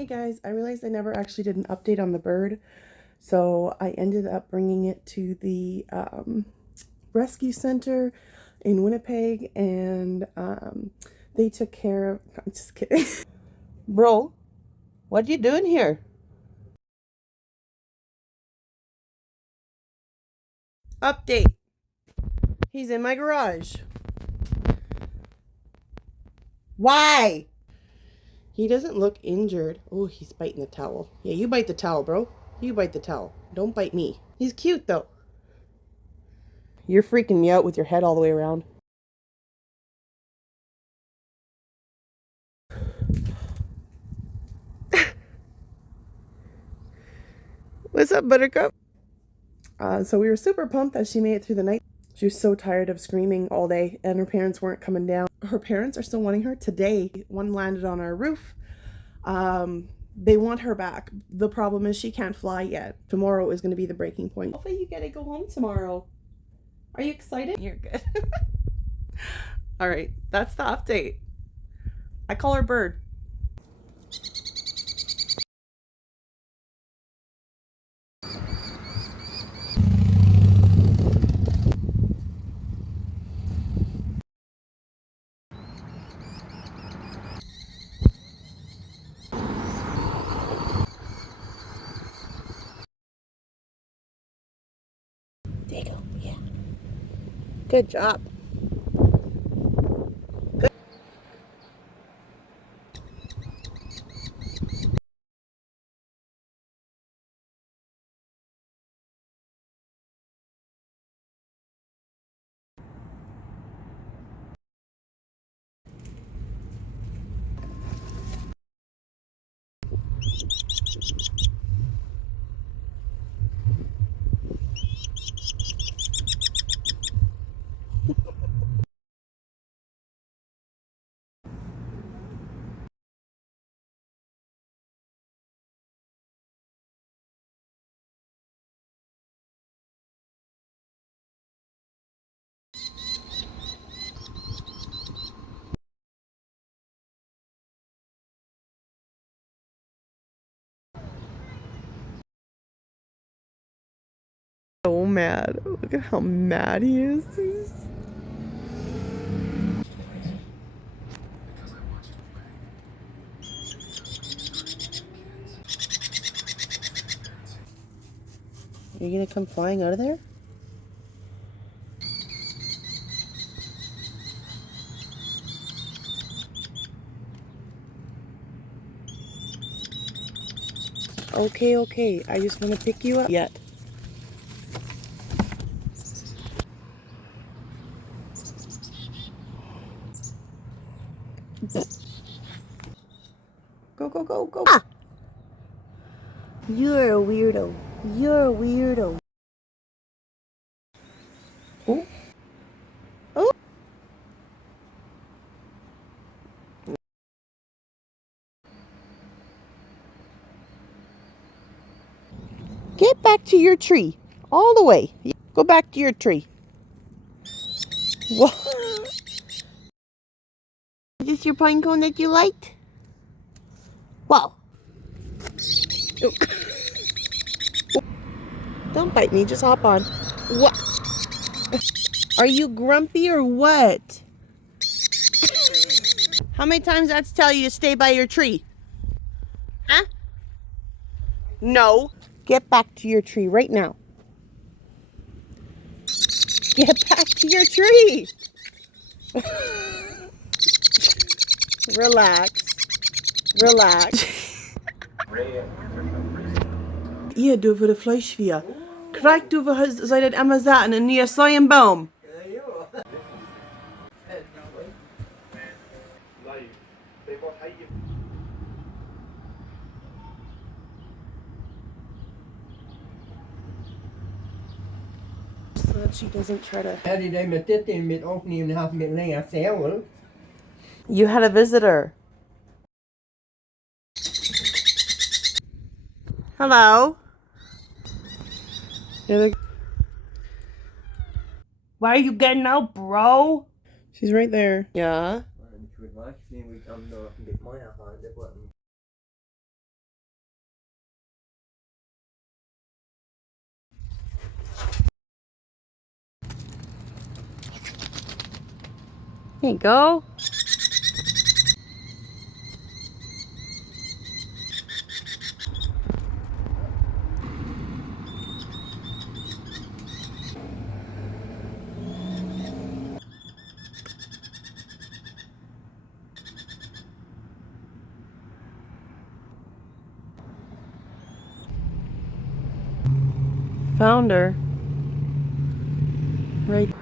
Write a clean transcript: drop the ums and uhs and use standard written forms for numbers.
Hey guys, I realized I never actually did an update on the bird, so I ended up bringing it to the rescue center in Winnipeg, and they took care of... I'm just kidding. Bro, what you doing here? Update. He's in my garage. Why? He doesn't look injured. Oh, he's biting the towel. Yeah, you bite the towel, bro. You bite the towel. Don't bite me. He's cute, though. You're freaking me out with your head all the way around. What's up, Buttercup? So we were super pumped that she made it through the night. She was so tired of screaming all day, and her parents weren't coming down. Her parents are still wanting her today. One landed on our roof. They want her back. The problem is she can't fly yet. Tomorrow is going to be the breaking point. Hopefully you get to go home tomorrow. Are you excited? You're good. All right, that's the update. I call her Bird. There you go. Yeah. Good job. Good. So mad. Look at how mad he is. Are you gonna come flying out of there? Okay, okay. I just want to pick you up yet. Go, go, go, go. Ah! You're a weirdo. You're a weirdo. Oh. Oh. Get back to your tree. All the way. Go back to your tree. What? Is this your pine cone that you liked? Well. Oh. Don't bite me. Just hop on. What? Are you grumpy or what? How many times do I have to tell you to stay by your tree? Huh? No. Get back to your tree right now. Get back to your tree. Relax. Relax. Ihr dürft de Fleisch wir. Kriegt du seid het immer zaten en nie saai en boom. So that she doesn't try to... You had a visitor. Hello. Why are you getting out, bro? She's right there. Yeah. Here you go. Found her. Right.